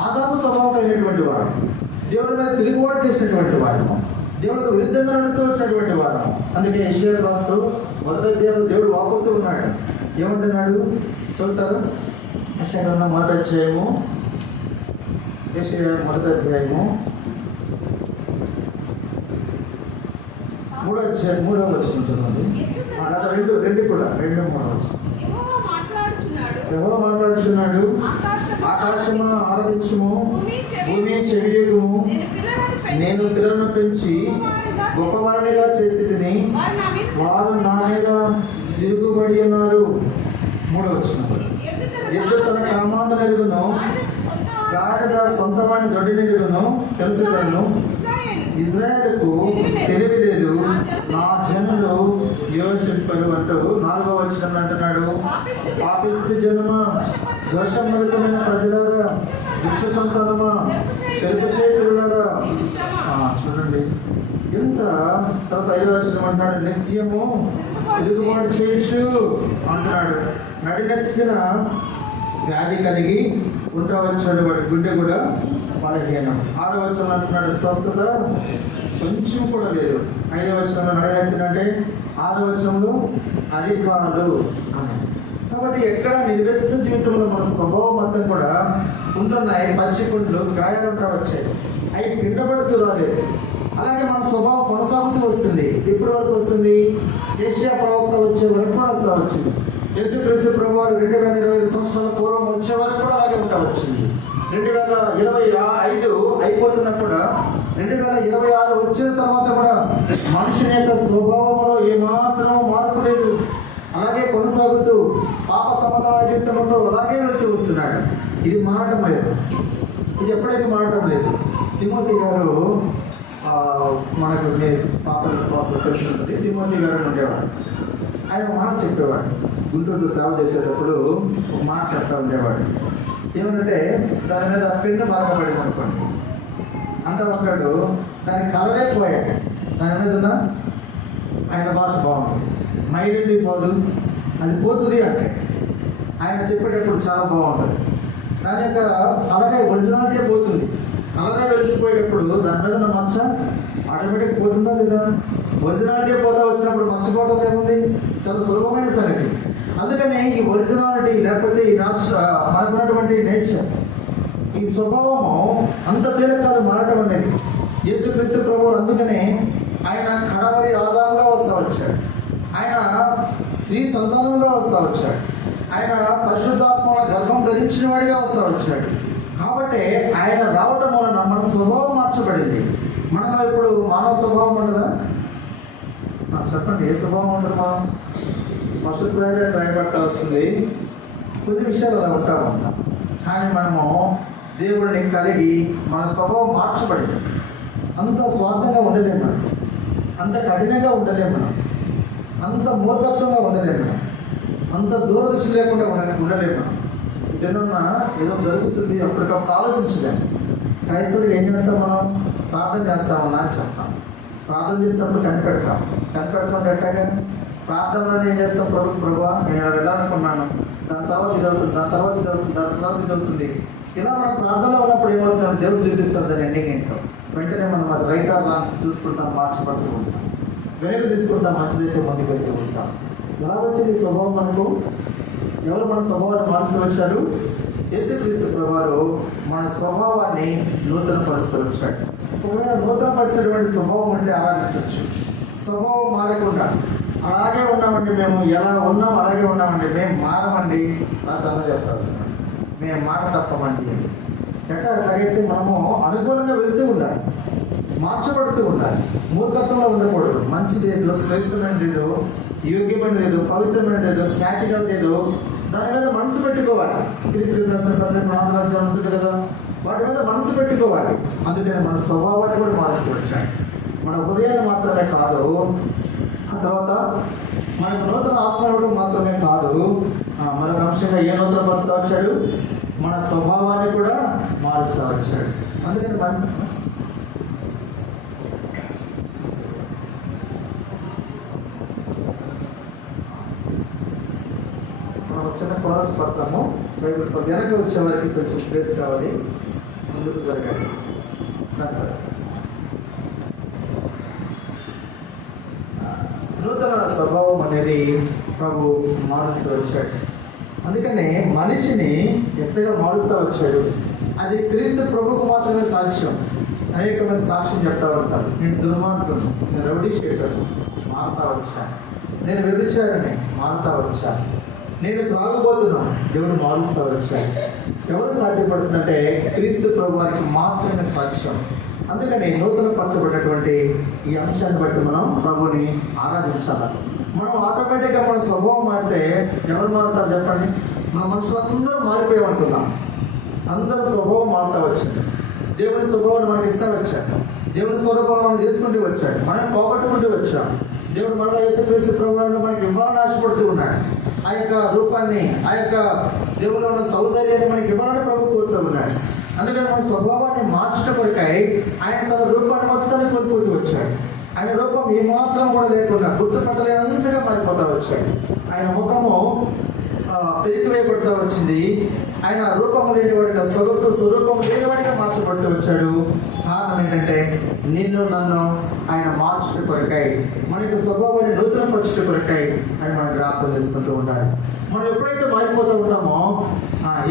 ఆదాము స్వభావం కలిగినటువంటి వాడు, దేవుడి మీద తిరుగుబాటు చేసినటువంటి వారము, దేవుడికి విరుద్ధంగా నడుస్తూ వచ్చినటువంటి వారము. అందుకే యెషయా రాస్తూ మొదటి దేవుడు వాపోతూ ఉన్నాడు. ఏమంటున్నాడు చూస్తారు? యెషయా గ్రంథం మొదటి అధ్యాయము, యెషయా మొదటి అధ్యాయము 3వ వచనం చదవండి. రెండు కూడా 2-3 వచనం. యెహోవా మాట్లాడుచున్నాడు, ఆకాశమును ఆరాధించుము, భూమి చెవియగుము. నేను పిల్లలను పెంచి గొప్పవారినిగా చేసి తిని వారు నా మీద తిరుగుబడి ఉన్నారు. 3వ వచనం. ఎద్దు తన కామాంధ నెరుగును, గాడిద సొంత వాడిని దొడ్డి నెరుగును తెలుసుకును. ఇజ్రాయేలుకు తెలివి లేదు, నా జనులు యోషింపరు అంటూ 4వ వచనం అంటున్నాడు. పాపిష్టి జనమా, దోషములతమైన ప్రజలారా, విశ్వ సంతానమా, చెరుపు చేతులారా. చూడండి ఎంత. తర్వాత 5వ వచనం అంటున్నాడు, నిత్యము తిరుగుబాటు చేయొచ్చు అంటున్నాడు. నడినెత్తిన వ్యాధి కలిగి ఉండవచ్చాడు, వాడి గుండె కూడా బలహీనం. 6వ వచనం అంటున్నాడు, స్వస్థత కొంచెం కూడా లేదు. 5వ వచనంలో నడినెత్తినంటే 6వ వచనంలో అరిపాలు అని. కాబట్టి ఎక్కడ నిర్వ్యక్త జీవితంలో మన స్వభావం మొత్తం కూడా ఉంటున్నాయి. పచ్చి పుండ్లు, గాయాలు ఉంటా వచ్చాయి, అవి పిండబడుతూ రాలేదు. అలాగే మన స్వభావం కొనసాగుతూ వస్తుంది. ఎప్పటి వరకు వస్తుంది? యెషయా ప్రవక్త వచ్చే వరకు కూడా వస్తూ వచ్చింది. యేసుక్రీస్తు ప్రభువారు 2025 సంవత్సరాల పూర్వం వచ్చే వరకు కూడా అలాగే ఉంటా వచ్చింది. 2025 అయిపోతున్నా కూడా 2026 వచ్చిన తర్వాత కూడా మనుషుని యొక్క స్వభావంలో ఏమాత్రం మార్పు లేదు. అలాగే కొనసాగుతూ పాప సంబంధమైన జీవితంలో అలాగే వెళ్తూ వస్తున్నాడు. ఇది మారటం లేదు, ఇది ఎప్పుడైతే మారటం లేదు. తిమోతి గారు మనకు పాప విశ్వాసం తెలుసుంటుంది. తిమోతి గారు ఉండేవాడు. ఆయన మాట చెప్పేవాడు. గుంటూరులో సేవ చేసేటప్పుడు ఒక మాట చెప్తా ఉండేవాడు. ఏమంటే దాని మీద పెన్ను మరకబడింది అనుకోండి, అంటూ ఉంటాడు, దానికి కలరే పోయాడు. దాని మీద ఉన్న ఆయన భాష బాగుంటుంది. మైలేది పోదు, అది పోతుంది అంటే ఆయన చెప్పేటప్పుడు చాలా బాగుంటుంది. దాని యొక్క కలరే ఒరిజినాలిటీ పోతుంది. కలరే వెలిసిపోయేటప్పుడు దాని మీద ఉన్న మచ్చ ఆటోమేటిక్ పోతుందా లేదా? ఒరిజినాలిటీ పోతా వచ్చినప్పుడు మర్చిపోవడం ఏముంది? చాలా సులభమైన సంగతి. అందుకని ఈ ఒరిజినాలిటీ లేకపోతే ఈ మనకున్నటువంటి నేచర్, ఈ స్వభావము అంత తేలిక కాదు మారటం అనేది. యేసుక్రీస్తు ప్రభువు అందుకనే ఆయన కడవరి ఆదాముగా వస్తూ వచ్చాడు, ఆయన స్త్రీ సంతానంగా వస్తూ వచ్చాడు, ఆయన పరిశుద్ధాత్మ గర్భం ధరించిన వాడిగా వస్తూ వచ్చాడు. కాబట్టి ఆయన రావటం వలన మన స్వభావం మార్చబడింది. మనలో ఇప్పుడు మానవ స్వభావం ఉండదా? చెప్పండి, ఏ స్వభావం ఉండదు? మనం పరిశుద్ధంగా భయపడతా వస్తుంది. కొన్ని విషయాలు అలా ఉంటాం. కానీ మనము దేవుడిని కలిగి మన స్వభావం మార్చబడింది. అంత స్వార్థంగా ఉండలేము మనం, అంత కఠినంగా ఉండలేము మనం, అంత మూర్ఖత్వంగా ఉండలేము మనం, అంత దూరదృష్టి లేకుండా ఉండలేము మనం. ఏదన్నా ఏదో జరుగుతుంది అప్పటికప్పుడు ఆలోచించలేము. క్రైస్తవుడు ఏం చేస్తాం మనం? ప్రార్థన చేస్తామన్నా అని చెప్తాం. ప్రార్థన చేసినప్పుడు కనిపెడుతుంటే ఎట్టాగా ప్రార్థనలో ఏం చేస్తాం? ప్రభువా నేను ఇలా వెళ్ళాలనుకున్నాను, దాని తర్వాత ఇది అవుతుంది, దాని తర్వాత ఇది అవుతుంది, దాని తర్వాత ఇది అవుతుంది. ఇలా మనం ప్రార్థనలో ఉన్నప్పుడు ఏమవుతుంది? దేవుడు చూపిస్తారు దాని ఎండింగ్ ఏంటో. వెంటనే మనం అది రైట్ ఆర్ రాంగ్ చూసుకుంటాం, మార్చబడుతూ ఉంటాం, వెనక్కి తీసుకుంటాం, మంచిదైతే ముందుకు వెళ్తూ ఉంటాం. ఎలా వచ్చింది స్వభావం మనకు? ఎవరు మన స్వభావాన్ని మారుస్తూ వచ్చారు? యేసుక్రీస్తు ప్రభువారు మన స్వభావాన్ని నూతనపరుస్తూ వచ్చాడు. ఒకవేళ నూతనపరిచినటువంటి స్వభావం అంటే ఆరాధించవచ్చు. స్వభావం మారకుండా అలాగే ఉన్నామండి, మేము ఎలా ఉన్నాం అలాగే ఉన్నామండి, మేము మారమండి, నా తన చెప్తా వస్తున్నాం, మేము మాట తప్పమండి. ఎట్లాగైతే మనము అనుకూలంగా వెళ్తూ ఉండాలి, మార్చబడుతూ ఉండాలి, మూర్ఖత్వంలో ఉండకూడదు. మంచిదేదో, శ్రేష్టమైనదేదో, యోగ్యమైనదేదో, పవిత్రమైనదేదో, ఖ్యాతిగలదేదో దాని మీద మనసు పెట్టుకోవాలి. ఉంటుంది కదా, వాటి మీద మనసు పెట్టుకోవాలి. అందుకని మన స్వభావాన్ని కూడా మారుస్తూ వచ్చాడు. మన హృదయాన్ని మాత్రమే కాదు, ఆ తర్వాత మనకు నూతన ఆత్మ ఇవ్వడం మాత్రమే కాదు, మరొక అంశంగా ఏ నూతన పరుస్తూ వచ్చాడు? మన స్వభావాన్ని కూడా మారుస్తూ వచ్చాడు. అందుకని మనం చిన్న కోరస్ పడతాము. బైబిల్ వెనక వచ్చే వారికి కొంచెం ప్లేస్ కావాలి, ముందుకు జరగాలి. నూతన స్వభావం అనేది ప్రభు మారుస్తూ వచ్చాడు. అందుకనే మనిషిని ఎంతగా మారుస్తూ వచ్చాడు. అది క్రీస్తు ప్రభుకు మాత్రమే సాక్ష్యం. అనేక మంది సాక్ష్యం చెప్తా ఉంటారు. నేను దుర్మార్గుడు, నేను రౌడీ షీటర్ను, మారుతా వచ్చాను. నేను వ్యభిచారిని, మారుతా వచ్చాను. నేను త్రాగుబోతున్నాను, దేవుడు మారుస్తూ వచ్చాడు. ఎవరు సాధ్యపడుతుందంటే క్రీస్తు ప్రభు వారికి మాత్రమే సాక్ష్యం. అందుకని నూతన పరచబడినటువంటి ఈ అంశాన్ని బట్టి మనం ప్రభుని ఆరాధించాలి. మనం ఆటోమేటిక్గా మన స్వభావం మారితే ఎవరు మారుతారు చెప్పండి? మన మనుషులందరూ మారిపోయామనుకుందాం. అందరి స్వభావం మారుతా వచ్చింది. దేవుని స్వభావాన్ని మనకి ఇస్తా వచ్చాడు. దేవుని స్వరూపాన్ని మనం చేసుకుంటూ వచ్చాడు. మనం పోగొట్టుకుంటూ వచ్చాం. దేవుడు మనలో యేసుక్రీస్తు ప్రభువును మనకి ఇవ్వాలని ఆశపడుతూ ఉన్నాడు. ఆ యొక్క రూపాన్ని, ఆ యొక్క దేవులో ఉన్న సౌందర్యాన్ని మనకి ఇవ్వాలని ప్రభు కోరుతూ ఉన్నాడు. అందుకని మన స్వభావాన్ని మార్చడం కొరకై ఆయన తన రూపాన్ని మొత్తాన్ని కోల్పోతూ వచ్చాడు. ఆయన రూపం ఏమాత్రం కూడా లేకుండా గుర్తుపట్టలేనంతగా మారిపోతూ వచ్చాడు. ఆయన ముఖము పెరిగివేయబడుతూ వచ్చింది. ఆయన రూపము లేనివాడిగా, సొగసు స్వరూపం లేనివాడిగా మార్చబడుతూ వచ్చాడు. కారణం ఏంటంటే నిన్ను నన్ను ఆయన మార్చడం కొరకై, మన యొక్క స్వభావాన్ని నూతన పరచడం కొరకై ఆయన మనం జ్ఞాపకం చేసుకుంటూ ఉండాలి. మనం ఎప్పుడైతే మారిపోతూ ఉంటామో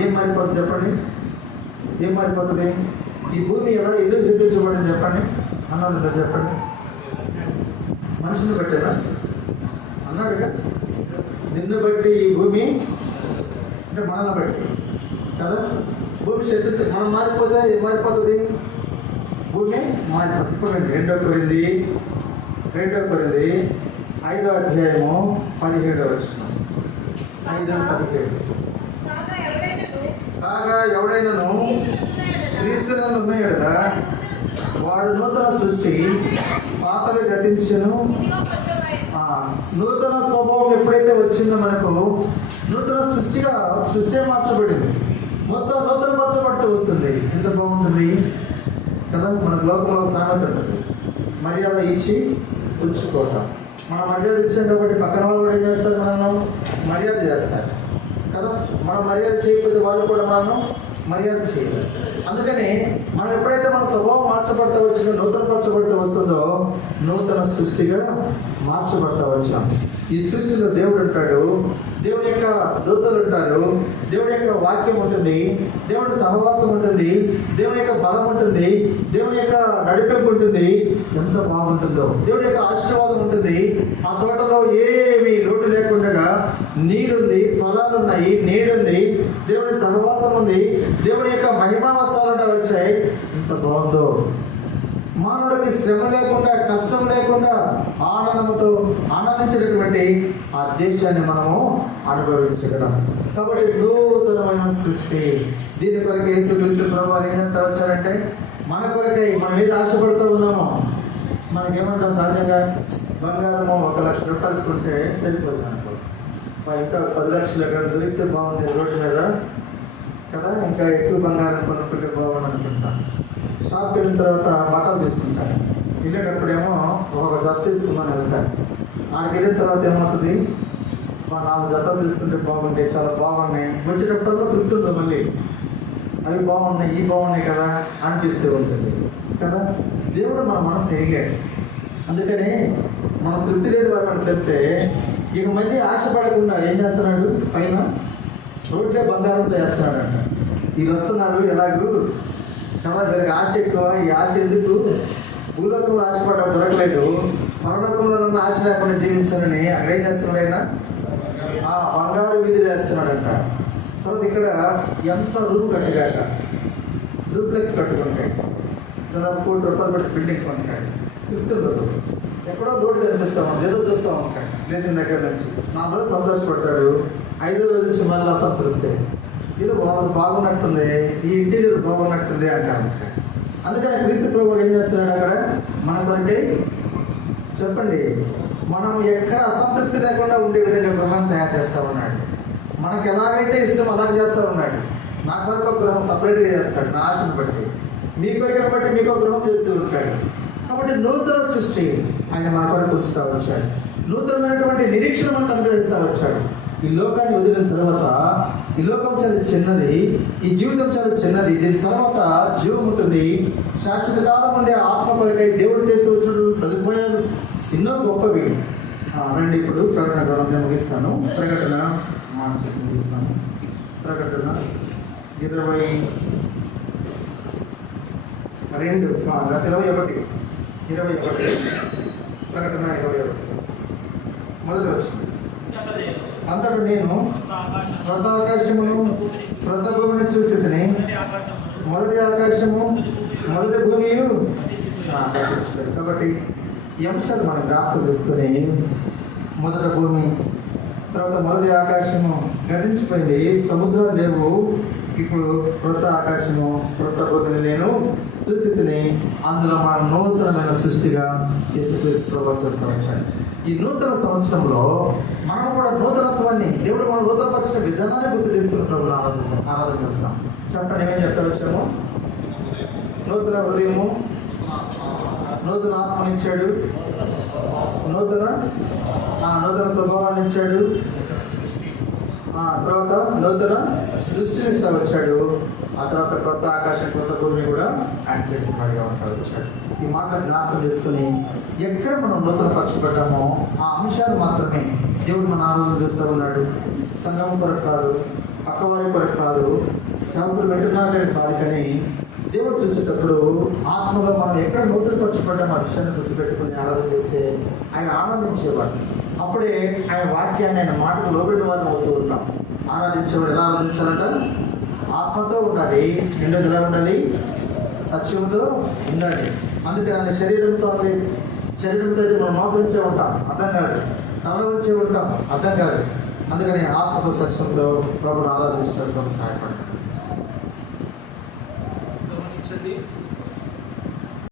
ఏం మారిపోతుంది చెప్పండి? ఏం మారిపోతుంది? ఈ భూమి ఎలా ఎందుకు చూపించబడింది చెప్పండి? అన్నాడు చెప్పండి. మనిషిని బట్టేనా అన్నాడుగా? నిన్ను బట్టి ఈ భూమి అంటే మనల్ని బట్టి కదా. భూమి చెట్టు మనం మారిపోతే ఏం మారిపోతుంది? భూమి మారిపోతుంది. ఇప్పుడు రెండో కొరింది 5వ అధ్యాయము 17వ వచనం. 5:17. కాగా ఎవడైనాను క్రీస్తునందు ఉన్నాయడగా వాడు నూతన సృష్టి, పాతలు గతించును. నూతన స్వభావం ఎప్పుడైతే వచ్చిందో మనకు నూతన సృష్టి మార్చబడింది. మొత్తం నూతన పరచబడుతూ వస్తుంది. ఎంత బాగుంటుంది కదా. మన లోకంలో సామెత ఉంటుంది, మర్యాద ఇచ్చి ఉంచుకోవటం. మనం మర్యాద ఇచ్చాం కాబట్టి పక్కన వాళ్ళు కూడా ఏం చేస్తారు? మనల్ని మర్యాద చేస్తారు కదా. మనం మర్యాద చేయకపోతే వాళ్ళు కూడా మనల్ని మర్యాద చేయలేదు. అందుకని మనం ఎప్పుడైతే మన స్వభావం మార్చబడతా వచ్చిందో, నూతన పరచబడుతూ వస్తుందో, నూతన సృష్టిగా మార్చబడతా వచ్చాం. ఈ సృష్టిలో దేవుడు ఉంటాడు, దేవుని యొక్క దూతలు ఉంటారు, దేవుడి యొక్క వాక్యం ఉంటుంది, దేవుడి సహవాసం ఉంటుంది, దేవుని యొక్క బలం ఉంటుంది, దేవుని యొక్క నడిపింపు ఉంటుంది. ఎంత బాగుంటుందో! దేవుడి యొక్క ఆశీర్వాదం ఉంటుంది. ఆ తోటలో ఏమీ లోటు లేకుండా నీరుంది, ఫలాలు ఉన్నాయి, నీడుంది, దేవుడి సహవాసం ఉంది, దేవుని యొక్క మహిమా వస్త్రాలు వచ్చాయి. ఎంత బాగుందో! మానవుడికి శ్రమ లేకుండా, కష్టం లేకుండా ఆనందంతో ఆనందించినటువంటి ఆ దేశాన్ని మనము అనుభవించగలం. కాబట్టి నూతనమైన సృష్టి. దీని కొరకు యేసుక్రీస్తు ప్రభువు ఏం చేస్తా వచ్చారంటే మన కొరకై మనం ఏది ఆశపడుతూ ఉన్నామో. మనకేమంటాం సహజంగా? బంగారము 1 లక్ష రూపాయలు కొంటే సరిపోతుంది అనుకో. ఇంకా 10 లక్షలు ఎక్కడ దొరికితే బాగుండేది రోడ్డు మీద కదా. ఇంకా ఎక్కువ బంగారం కొనుక్కుంటే బాగుండు అనుకుంటాం. షాప్కి వెళ్ళిన తర్వాత బట్టలు తీసుకుంటారు. వెళ్ళేటప్పుడేమో ఒక జత తీసుకుందామని వెళ్తారు. ఆడికి వెళ్ళిన తర్వాత ఏమవుతుంది, 4 జతలు తీసుకుంటే బాగుంటాయి, చాలా బాగున్నాయి, వచ్చేటప్పుడల్లా తృప్తి ఉంటుంది. మళ్ళీ అవి బాగున్నాయి, ఈ బాగున్నాయి కదా అనిపిస్తూ ఉంటుంది కదా. దేవుడు మన మనసు ఎరిగాడు. అందుకని మనం తృప్తి లేని వారు మనకు తెలిస్తే ఇక మళ్ళీ ఆశపడకుండా ఏం చేస్తున్నాడు, పైన రోడ్లే బంగారంతో వేస్తున్నాడు అంట. వీళ్ళు వస్తున్నారు ఎలాగూ కదా, వీళ్ళకి ఆశ ఎక్కువ, ఈ ఆశ ఎందుకు, భూలోకంలో ఆశపడ్డ దొరకలేదు, పరలోకంలో ఉన్న ఆశ లేకుండా జీవించాలని అక్కడ ఏం చేస్తున్నాడు ఆయన, బంగారు వీధులు వేస్తున్నాడంట. తర్వాత ఇక్కడ ఎంత రూమ్ కట్టిగాక డూప్లెక్స్ కట్టుకుంటాడు, దాదాపు ₹1,00,00,000 పెట్టి బిల్డింగ్ కొంటాడు. తిరుగుతుండదు, ఎక్కడో రోడ్డు కనిపిస్తూ ఉంటుంది, ఏదో చూస్తూ ఉంటాడు. లేచిన దగ్గర నుంచి 4 రోజులు సంతోషపడతాడు, 5వ రోజు నుంచి మళ్ళీ అసంతృప్తి, ఇది బాగున్నట్టుంది, ఈ ఇంటీరియర్ బాగున్నట్టుంది అంటాడు. అందుకని క్రీస్తు ప్రభువు ఏం చేస్తున్నాడు అక్కడ మనకంటే, చెప్పండి, మనం ఎక్కడ అసంతృప్తి లేకుండా ఉండే విధంగా గృహాన్ని తయారు చేస్తూ ఉన్నాడు. మనకు ఎలాగైతే ఇష్టం అలాగే చేస్తూ ఉన్నాడు. నా కొరకు ఒక గృహం సపరేట్గా చేస్తాడు, నా ఆశను బట్టి, మీ కొరకు బట్టి మీకు ఒక గృహం చేస్తూ ఉంటాడు. కాబట్టి నూతన సృష్టి ఆయన మన కొరకు ఉంచుతూ వచ్చాడు. నూతనమైనటువంటి నిరీక్షణ మనకు అనుగ్రహిస్తూ వచ్చాడు. ఈ లోకాన్ని వదిలిన తర్వాత, ఈ లోకం చాలా చిన్నది, ఈ జీవితం చాలా చిన్నది, దీని తర్వాత జీవం ఉంటుంది. శాశ్వత కాలం ఉండే ఆత్మ కొరకై దేవుడు చేసి వచ్చిన సదుపాయాలు ఎన్నో గొప్పవి. రండి, ఇప్పుడు ప్రకటన గ్రంథం ముగిస్తాను. ప్రకటన మాట ముగిస్తాను. ప్రకటన 22 ప్రకటన 21 మొదటి వచ్చింది. అంతటా నేను క్రొత్త ఆకాశమును క్రొత్త భూమిని చూసితిని. మొదటి ఆకాశము మొదటి భూమియు గతించలేదు. కాబట్టి ఈ అంశాలు మనం జ్ఞాపకం తీసుకొని, మొదట భూమి, తర్వాత మొదటి ఆకాశము గతించిపోయింది, సముద్రాలు లేవు, ఇప్పుడు క్రొత్త ఆకాశము క్రొత్త భూమిని నేను చూసి తిని, అందులో మన నూతనమైన సృష్టిగా యేసుక్రీస్తు ప్రభువు చూస్తూ వచ్చాడు. ఈ నూతన సంవత్సరంలో మనం కూడా నూతనత్వాన్ని, దేవుడు మనం నూతనపరిచిన విధానాన్ని గుర్తు చేసుకున్న ప్రభుని ఆరాధన చేస్తాం. చెప్పండి, ఏమేం చెప్తా వచ్చాము, నూతన హృదయము, నూతన ఆత్మనిచ్చాడు, నూతన స్వభావాన్ని ఇచ్చాడు, తర్వాత నూతన సృష్టిని ఇస్తా వచ్చాడు, ఆ తర్వాత కొత్త ఆకాశం కొత్త భూమిని కూడా ఆయన చేసిన వాడిగా ఉంటాడు వచ్చాడు. ఈ మాట జ్ఞాపకం చేసుకుని ఎక్కడ మనం నూతన పరచబడ్డామో ఆ అంశాలు మాత్రమే దేవుడు మన ఆరాధన చేస్తూ ఉన్నాడు. సంఘం కొరకు కాదు, పక్కవారి కొరకు కాదు, సేవకులు వెంటున్నారని కాదు, కానీ దేవుడు చూసేటప్పుడు ఆత్మలో మనం ఎక్కడ నూతన పరచబడ్డామో ఆ విషయాన్ని గుర్తుపెట్టుకుని ఆరాధన చేస్తే ఆయన ఆనందించేవాడు. అప్పుడే ఆయన వాక్యాన్ని, ఆయన మాటకు లోబడిన వారిని అవుతూ ఉంటాం. ఆరాధించేవాడు ఎలా ఆరాధించాలంట, ఆత్మతో ఉండాలి, రెండోది ఎలా ఉండాలి, సత్యంతో ఉండాలి. అందుకే ఆయన శరీరంతో అయితే మనం మోకరించే ఉంటాం, అర్థం కాదు, తలలో వచ్చే ఉంటాం, అర్థం కాదు. అందుకని ఆత్మతో సత్యంతో ప్రభుని ఆరాధించడానికి సహాయపడతాం. గమనించండి.